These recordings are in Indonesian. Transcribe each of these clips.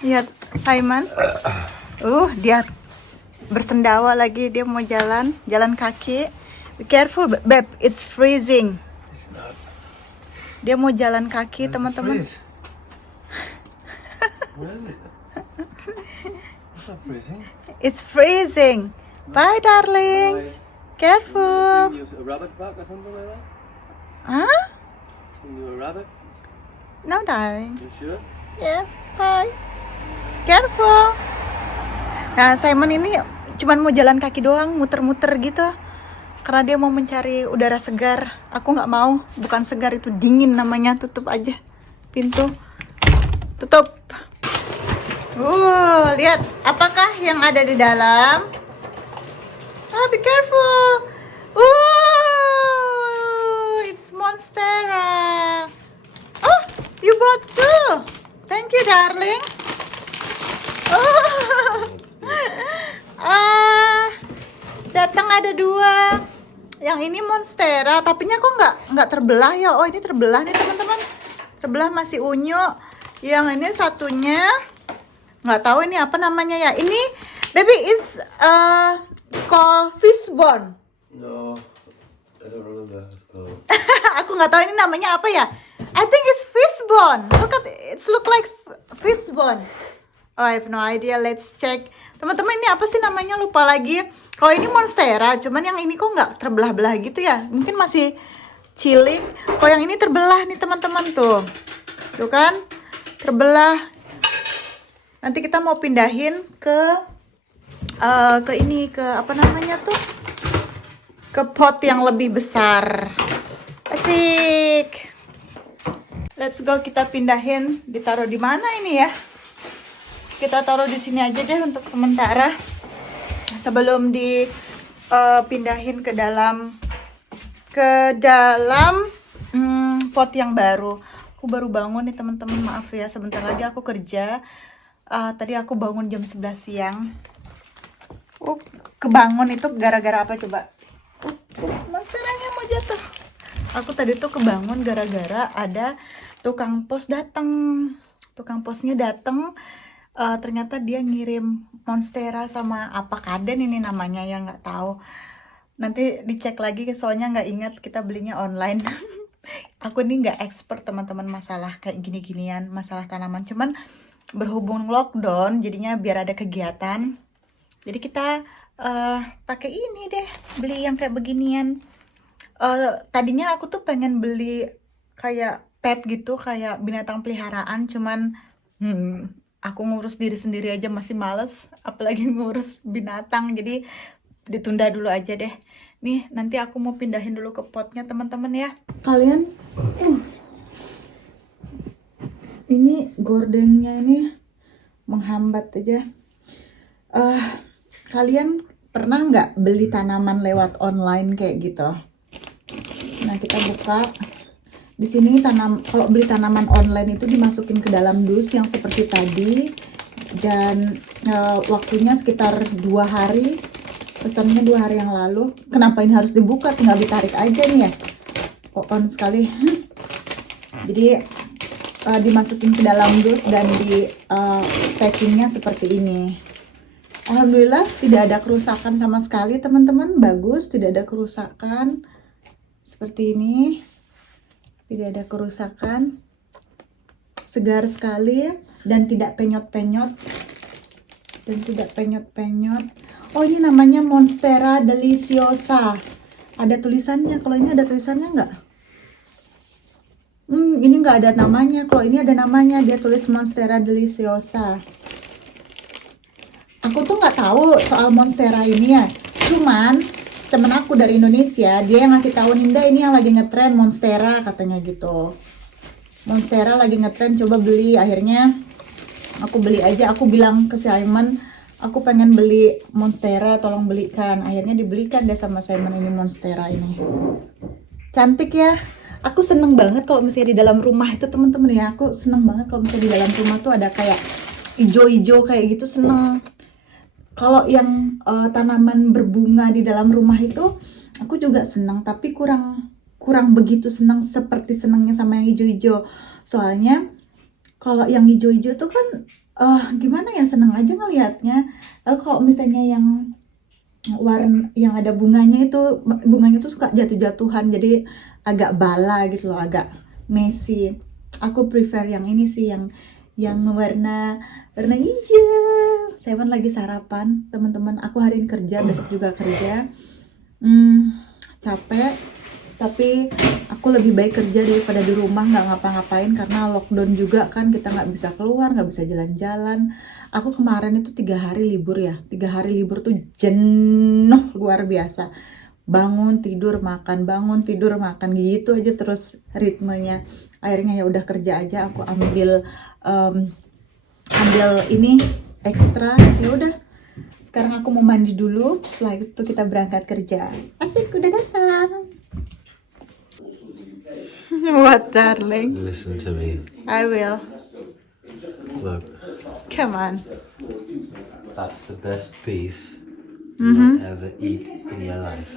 Lihat Simon. Dia bersendawa lagi, dia mau jalan kaki. Be careful, babe, it's freezing. It's not. Dia mau jalan kaki, teman-teman. Freeze. Where is it? It's not freezing. It's freezing. Bye, darling. Bye. Careful. Can you use a rabbit back or something like that? Huh? Can you do a rabbit? No, darling. You sure? Yeah, bye. Careful. Nah, Simon ini cuman mau jalan kaki doang, muter-muter gitu. Karena dia mau mencari udara segar. Aku nggak mau, bukan segar, itu dingin namanya. Tutup aja pintu. Tutup. Lihat, apakah yang ada di dalam? Be careful. It's Monstera. Oh, you bought two. Thank you, darling. Datang ada dua. Yang ini Monstera, tapi kok nggak terbelah ya? Oh, ini terbelah nih teman-teman. Terbelah masih unyu. Yang ini satunya nggak tahu ini apa namanya ya. Ini baby is called fishbone. No, I don't remember. It's called. Aku nggak tahu ini namanya apa ya. I think it's fishbone. Look at it, look like fishbone. Oh, I have no idea. Let's check. Teman-teman, ini apa sih namanya? Lupa lagi. Kalau ini Monstera, cuman yang ini kok nggak terbelah-belah gitu ya? Mungkin masih cilik. Kalau yang ini terbelah nih teman-teman tuh. Tuh kan? Terbelah. Nanti kita mau pindahin ke ini, ke apa namanya tuh? Ke pot yang lebih besar. Asik. Let's go, kita pindahin. Ditaruh di mana ini ya? Kita taruh di sini aja deh untuk sementara. Sebelum dipindahin ke dalam pot yang baru. Aku baru bangun nih teman-teman, maaf ya, sebentar lagi aku kerja. Tadi aku bangun jam 11 siang. Kebangun itu gara-gara apa coba? Monsteranya mau jatuh. Aku tadi tuh kebangun gara-gara ada tukang pos datang. Tukang posnya datang. Ternyata dia ngirim Monstera sama apa kaden ini namanya ya, nggak tahu. Nanti dicek lagi soalnya nggak ingat, kita belinya online. Aku ini nggak expert teman-teman masalah kayak gini-ginian, masalah tanaman. Cuman berhubung lockdown jadinya biar ada kegiatan. Jadi kita pakai ini deh, beli yang kayak beginian. Tadinya aku tuh pengen beli kayak pet gitu, kayak binatang peliharaan, cuman aku ngurus diri sendiri aja masih males, apalagi ngurus binatang, jadi ditunda dulu aja deh. Nih, nanti aku mau pindahin dulu ke potnya teman-teman ya. Kalian, ini gordennya ini menghambat aja. Kalian pernah nggak beli tanaman lewat online kayak gitu? Nah, kita buka. Di sini kalau beli tanaman online itu dimasukin ke dalam dus yang seperti tadi, dan waktunya sekitar 2 hari. Pesannya 2 hari yang lalu. Kenapa ini harus dibuka? Tinggal ditarik aja nih ya. On sekali. Jadi dimasukin ke dalam dus dan di packingnya seperti ini. Alhamdulillah tidak ada kerusakan sama sekali teman-teman. Bagus, tidak ada kerusakan. Seperti ini. Tidak ada kerusakan, segar sekali dan tidak penyot-penyot. Oh, ini namanya Monstera deliciosa. Ada tulisannya. Kalau ini ada tulisannya nggak? Ini nggak ada namanya. Kalau ini ada namanya, dia tulis Monstera deliciosa. Aku tuh nggak tahu soal Monstera ini ya. Cuman temen aku dari Indonesia, dia yang ngasih tahu, Ninda ini yang lagi ngetren Monstera katanya gitu. Monstera lagi ngetren, coba beli. Akhirnya aku beli aja. Aku bilang ke Simon, aku pengen beli Monstera, tolong belikan. Akhirnya dibelikan deh sama Simon ini Monstera ini. Cantik ya. Aku seneng banget kalau misalnya di dalam rumah itu temen-temen ya. Aku seneng banget kalau misalnya di dalam rumah tuh ada kayak ijo-ijo kayak gitu, seneng. Kalau yang tanaman berbunga di dalam rumah itu aku juga senang, tapi kurang begitu senang seperti senangnya sama yang hijau-hijau. Soalnya kalau yang hijau-hijau tuh kan gimana ya, seneng aja ngelihatnya. Kalau misalnya yang warna yang ada bunganya tuh suka jatuh-jatuhan, jadi agak bala gitu loh, agak messy. Aku prefer yang ini sih, yang warna warna hijau. Saya lagi sarapan teman-teman, aku hari ini kerja, besok juga kerja. Capek, tapi aku lebih baik kerja daripada di rumah nggak ngapa-ngapain, karena lockdown juga kan, kita nggak bisa keluar, nggak bisa jalan-jalan. Aku kemarin itu 3 hari libur ya, 3 hari libur tuh jenuh luar biasa, bangun tidur makan gitu aja terus ritmenya. Akhirnya ya udah kerja aja, aku ambil ini ekstra, ya udah. Sekarang aku mau mandi dulu, setelah itu kita berangkat kerja. Asik, udah datang. What, darling? Listen to me. I will. Look, Come on. that's the best beef you'll ever eat in your life.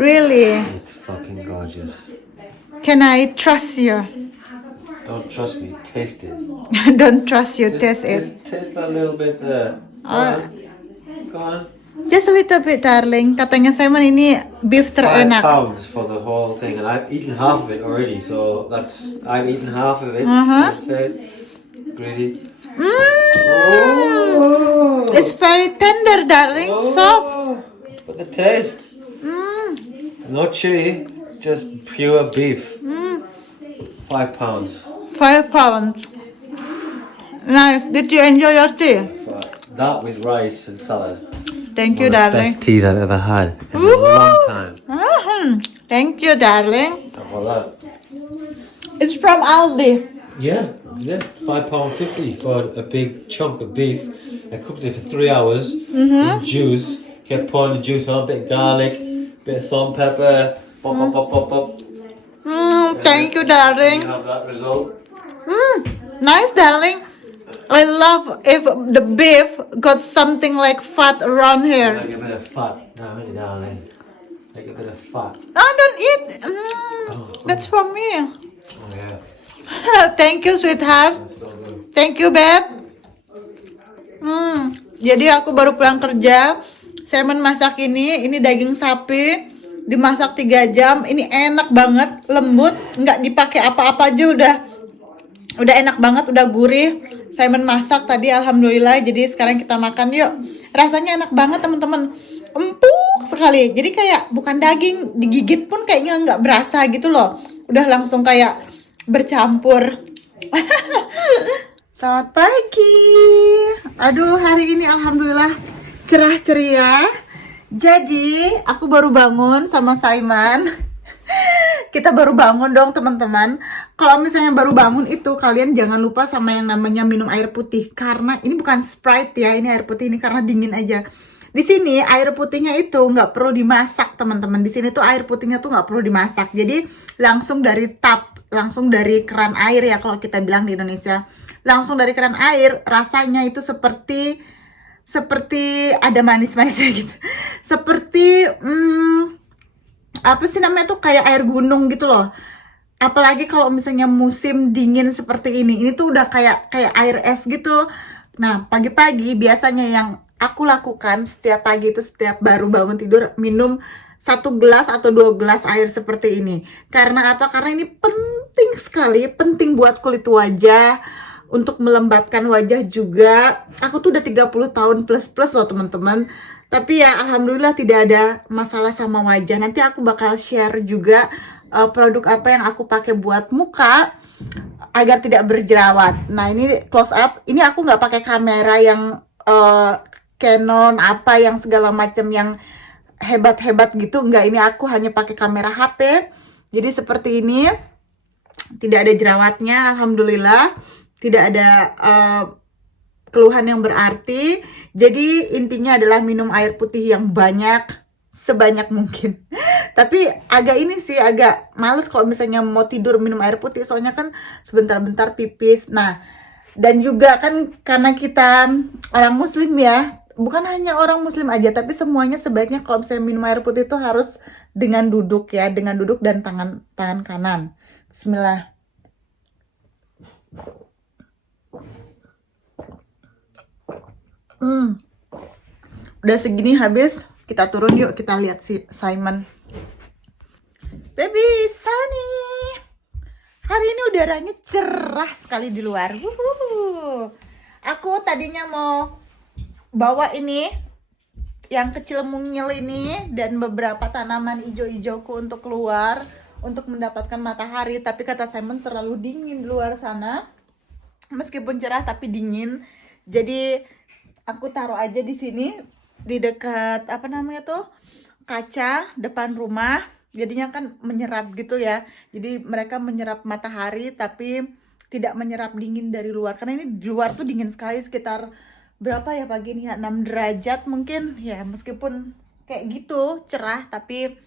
Really? It's fucking gorgeous. Can I trust you? Don't trust me, taste it. Don't trust you, taste it. Just taste that little bit there. Go on. Just a little bit, darling. Katanya Simon ini beef 5 terenak. pounds for the whole thing, and I've eaten half of it already. So I've eaten half of it. That's it. Greedy. Oh. It's very tender, darling. Soft. But the taste. No chili, just pure beef. 5 pounds. 5 pounds. Nice. Did you enjoy your tea? That with rice and salad. Thank you, One of the darling. best teas I've ever had in a long time. Thank you, darling. How about that? It's from Aldi. Yeah. £5.50 for a big chunk of beef. I cooked it for 3 hours in juice. Kept pouring the juice on, bit of garlic, bit of salt and pepper. Pop, pop, pop, pop, pop. Thank you, You darling. have that result. Nice, darling. I love if the beef got something like fat around here. Like a bit of fat. No, hey, darling. Like a bit of fat. I don't eat. That's for me. Oh, yeah. Thank you, sweetheart. So good. Thank you, babe. Jadi aku baru pulang kerja. Saya masak ini daging sapi, dimasak 3 jam. Ini enak banget, lembut, nggak dipakai apa-apa aja udah enak banget, udah gurih. Simon masak tadi, alhamdulillah. Jadi sekarang kita makan yuk. Rasanya enak banget teman-teman, empuk sekali. Jadi kayak bukan daging, digigit pun kayaknya nggak berasa gitu loh. Udah langsung kayak bercampur. Selamat pagi. Aduh, hari ini alhamdulillah cerah ceria. Jadi aku baru bangun sama Simon. Kita baru bangun dong teman-teman. Kalau misalnya baru bangun itu, kalian jangan lupa sama yang namanya minum air putih. Karena ini bukan Sprite ya, ini air putih, ini karena dingin aja. Di sini air putihnya itu nggak perlu dimasak teman-teman. Di sini tuh air putihnya tuh nggak perlu dimasak. Jadi langsung dari tap, langsung dari keran air ya kalau kita bilang di Indonesia. Langsung dari keran air, rasanya itu seperti ada manis-manisnya gitu. Seperti apa sih namanya tuh, kayak air gunung gitu loh. Apalagi kalau misalnya musim dingin seperti ini tuh udah kayak air es gitu. Nah, pagi-pagi biasanya yang aku lakukan setiap pagi itu, setiap baru bangun tidur, minum 1 gelas atau 2 gelas air seperti ini. Karena apa? Karena ini penting sekali, penting buat kulit wajah, untuk melembabkan wajah juga. Aku tuh udah 30 tahun plus loh teman-teman. Tapi ya alhamdulillah tidak ada masalah sama wajah. Nanti aku bakal share juga produk apa yang aku pakai buat muka agar tidak berjerawat. Nah, ini close up. Ini aku nggak pakai kamera yang Canon apa yang segala macam yang hebat-hebat gitu. Enggak, ini aku hanya pakai kamera HP. Jadi seperti ini. Tidak ada jerawatnya, alhamdulillah. Tidak ada keluhan yang berarti. Jadi intinya adalah minum air putih yang banyak, sebanyak mungkin. Tapi agak ini sih, agak males kalau misalnya mau tidur minum air putih, soalnya kan sebentar-bentar pipis. Nah, dan juga kan karena kita orang muslim ya, bukan hanya orang muslim aja, tapi semuanya sebaiknya kalau misalnya minum air putih itu harus dengan duduk ya, dengan duduk dan tangan kanan. Bismillah. Udah segini habis, kita turun yuk, kita lihat si Simon. Baby Sunny, hari ini udaranya cerah sekali di luar. Aku tadinya mau bawa ini yang kecil mungil ini dan beberapa tanaman hijau-hijauku untuk keluar untuk mendapatkan matahari, tapi kata Simon terlalu dingin di luar sana. Meskipun cerah tapi dingin. Jadi aku taruh aja di sini di dekat apa namanya tuh, kaca depan rumah. Jadinya kan menyerap gitu ya. Jadi mereka menyerap matahari tapi tidak menyerap dingin dari luar. Karena ini di luar tuh dingin sekali, sekitar berapa ya pagi ini ya, 6 derajat mungkin ya, meskipun kayak gitu cerah tapi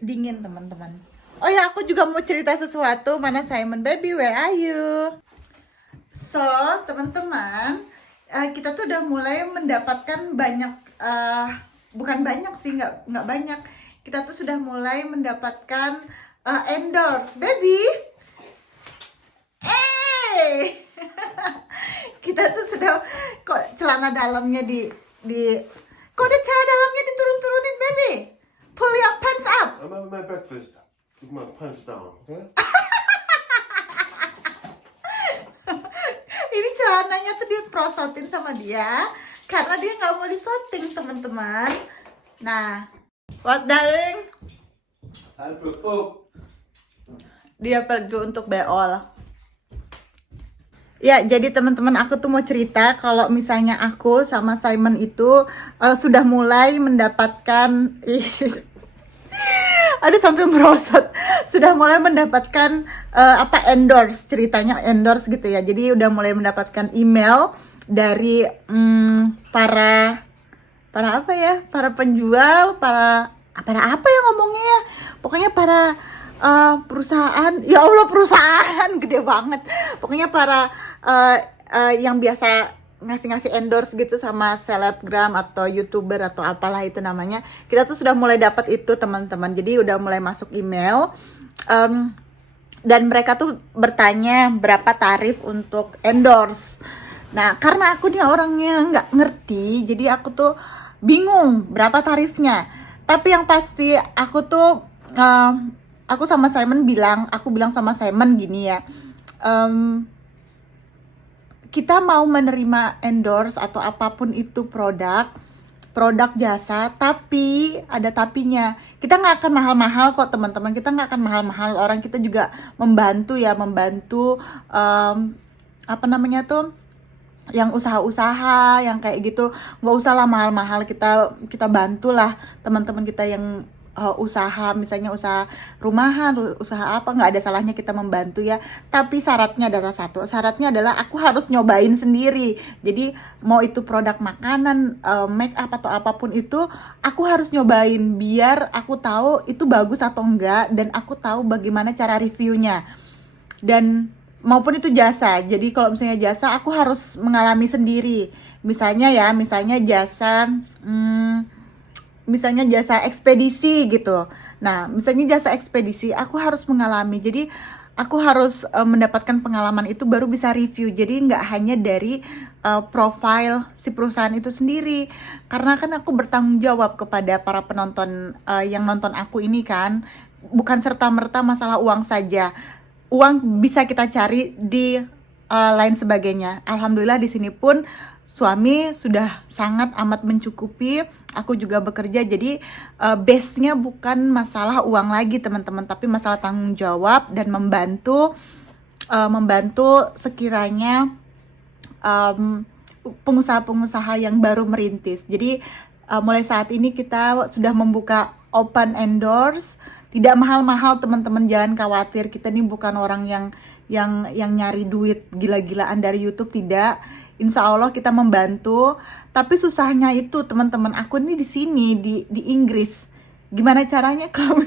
dingin teman-teman. Oh ya, aku juga mau cerita sesuatu. Mana Simon baby, where are you? So teman-teman, kita tuh udah mulai mendapatkan banyak, bukan banyak sih, nggak banyak. Kita tuh sudah mulai mendapatkan endorse baby. Kita tuh sudah, kok celana dalamnya kok ada celana dalamnya diturun-turunin baby. Pull your pants up. I'm having my breakfast with my pants down, okay? Ini celananya tuh diprosotin sama dia karena dia nggak mau disoting teman-teman. Nah, what darling? And for a poop. Dia pergi untuk beol. Ya, jadi teman-teman, aku tuh mau cerita kalau misalnya aku sama Simon itu sudah mulai mendapatkan aduh sampai merosot. Sudah mulai mendapatkan endorse, ceritanya endorse gitu ya. Jadi udah mulai mendapatkan email dari para apa ya? Para penjual, para apa ya ngomongnya ya? Pokoknya para perusahaan, ya Allah perusahaan gede banget. Pokoknya para yang biasa ngasih endorse gitu sama selebgram atau youtuber atau apalah itu namanya. Kita tuh sudah mulai dapat itu teman-teman. Jadi udah mulai masuk email dan mereka tuh bertanya berapa tarif untuk endorse. Nah karena aku nih orangnya nggak ngerti, jadi aku tuh bingung berapa tarifnya. Tapi yang pasti aku tuh aku sama Simon aku bilang sama Simon gini ya, kita mau menerima endorse atau apapun itu produk jasa, tapi ada tapinya. Kita nggak akan mahal-mahal kok teman-teman, kita nggak akan mahal-mahal. Orang kita juga membantu apa namanya tuh, yang usaha-usaha yang kayak gitu. Nggak usah lah mahal-mahal, kita bantulah teman-teman kita yang usaha, misalnya usaha rumahan, usaha apa, nggak ada salahnya kita membantu ya. Tapi syaratnya adalah satu, syaratnya adalah aku harus nyobain sendiri. Jadi mau itu produk makanan, make up atau apapun itu, aku harus nyobain biar aku tahu itu bagus atau enggak, dan aku tahu bagaimana cara reviewnya. Dan maupun itu jasa, jadi kalau misalnya jasa aku harus mengalami sendiri. Misalnya jasa ekspedisi gitu. Nah, misalnya jasa ekspedisi, aku harus mengalami. Jadi, aku harus mendapatkan pengalaman itu baru bisa review. Jadi, nggak hanya dari profile si perusahaan itu sendiri. Karena kan aku bertanggung jawab kepada para penonton yang nonton aku ini kan. Bukan serta-merta masalah uang saja. Uang bisa kita cari di lain sebagainya. Alhamdulillah di sini pun suami sudah sangat amat mencukupi. Aku juga bekerja, jadi base-nya bukan masalah uang lagi teman-teman, tapi masalah tanggung jawab dan membantu sekiranya pengusaha-pengusaha yang baru merintis. Jadi mulai saat ini kita sudah membuka open endorse, tidak mahal-mahal teman-teman, jangan khawatir. Kita ini bukan orang yang nyari duit gila-gilaan dari YouTube, tidak. Insya Allah kita membantu, tapi susahnya itu teman-teman, aku nih di sini di Inggris. Gimana caranya kalau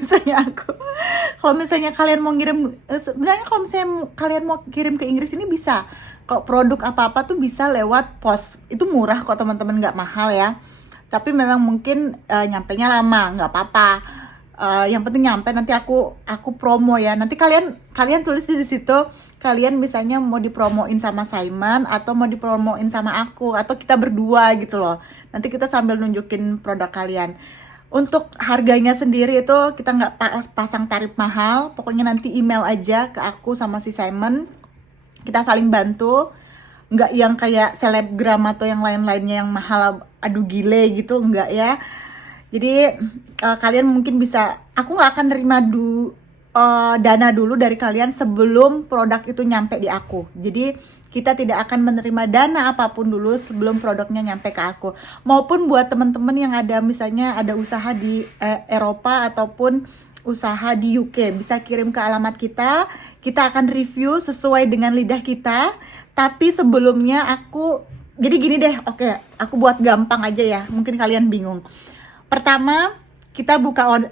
misalnya kalian mau ngirim, sebenarnya kalau misalnya kalian mau kirim ke Inggris ini bisa. Kalau produk apa-apa tuh bisa lewat pos, itu murah kok teman-teman, nggak mahal ya. Tapi memang mungkin nyampenya lama, nggak apa-apa. Yang penting nyampe, nanti aku promo ya. Nanti kalian tulis di situ kalian misalnya mau dipromoin sama Simon atau mau dipromoin sama aku atau kita berdua gitu loh. Nanti kita sambil nunjukin produk kalian. Untuk harganya sendiri itu kita nggak pasang tarif mahal, pokoknya nanti email aja ke aku sama si Simon, kita saling bantu. Nggak yang kayak selebgram atau yang lain-lainnya yang mahal, aduh gile gitu, nggak ya. Jadi kalian mungkin bisa, aku nggak akan nerima dana dulu dari kalian sebelum produk itu nyampe di aku. Jadi kita tidak akan menerima dana apapun dulu sebelum produknya nyampe ke aku. Maupun buat teman-teman yang ada misalnya ada usaha di Eropa ataupun usaha di UK, bisa kirim ke alamat kita. Kita akan review sesuai dengan lidah kita. Tapi sebelumnya jadi gini deh, oke, aku buat gampang aja ya, mungkin kalian bingung. Pertama, kita buka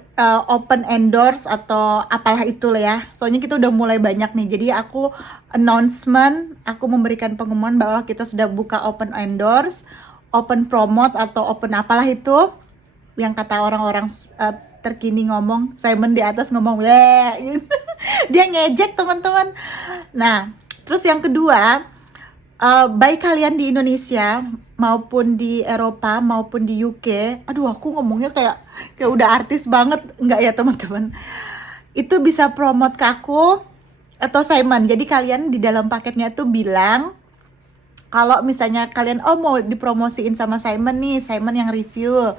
open endorse atau apalah itu lah ya. Soalnya kita udah mulai banyak nih. Jadi aku announcement, aku memberikan pengumuman bahwa kita sudah buka open endorse, open promote atau open apalah itu. Yang kata orang-orang terkini ngomong, Simon di atas ngomong, gitu. Dia ngejek teman-teman. Nah, terus yang kedua, baik kalian di Indonesia maupun di Eropa maupun di UK, aduh aku ngomongnya kayak udah artis banget, enggak ya teman-teman? Itu bisa promote ke aku atau Simon. Jadi kalian di dalam paketnya tuh bilang kalau misalnya kalian mau dipromosiin sama Simon nih, Simon yang review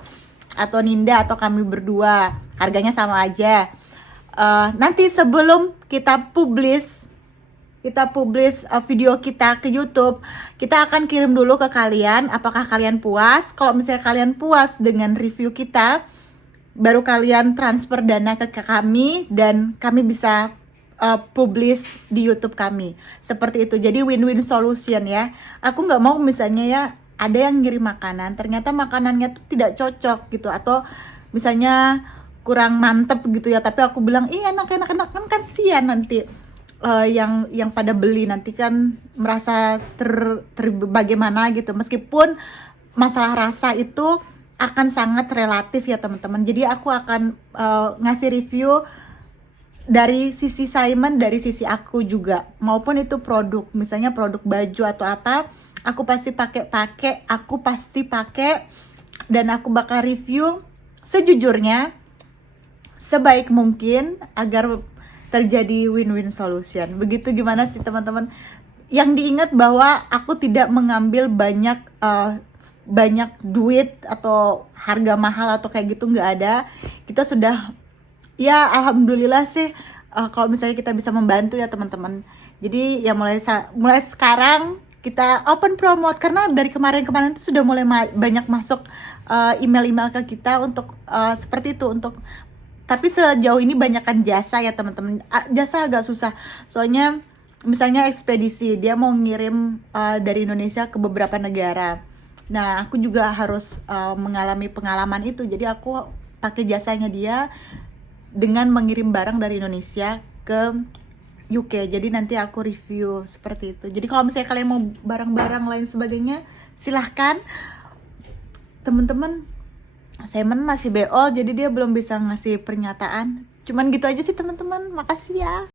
atau Ninda atau kami berdua, harganya sama aja. Nanti sebelum kita publish video kita ke YouTube, kita akan kirim dulu ke kalian apakah kalian puas. Kalau misalnya kalian puas dengan review kita, baru kalian transfer dana ke kami dan kami bisa publish di YouTube kami. Seperti itu. Jadi win-win solution ya. Aku nggak mau misalnya ya ada yang ngirim makanan, ternyata makanannya tuh tidak cocok gitu, atau misalnya kurang mantep gitu ya, tapi aku bilang enak kan kasihan nanti yang pada beli nanti kan merasa bagaimana gitu. Meskipun masalah rasa itu akan sangat relatif ya teman-teman. Jadi aku akan ngasih review dari sisi Simon, dari sisi aku juga, maupun itu produk, misalnya produk baju atau apa, aku pasti pakai, dan aku bakal review sejujurnya, sebaik mungkin agar terjadi win-win solution. Begitu gimana sih teman-teman? Yang diingat bahwa aku tidak mengambil banyak duit atau harga mahal atau kayak gitu, nggak ada. Kita sudah, ya alhamdulillah sih kalau misalnya kita bisa membantu ya teman-teman. Jadi ya mulai sekarang kita open promote, karena dari kemarin-kemarin itu sudah mulai banyak masuk email-email ke kita untuk seperti itu, tapi sejauh ini banyakkan jasa ya teman-teman. Jasa agak susah, soalnya misalnya ekspedisi, dia mau ngirim dari Indonesia ke beberapa negara. Nah aku juga harus mengalami pengalaman itu, jadi aku pakai jasanya dia dengan mengirim barang dari Indonesia ke UK. Jadi nanti aku review seperti itu. Jadi kalau misalnya kalian mau barang-barang lain sebagainya, silahkan teman-teman. Simon masih BO, jadi dia belum bisa ngasih pernyataan. Cuman gitu aja sih teman-teman. Makasih ya.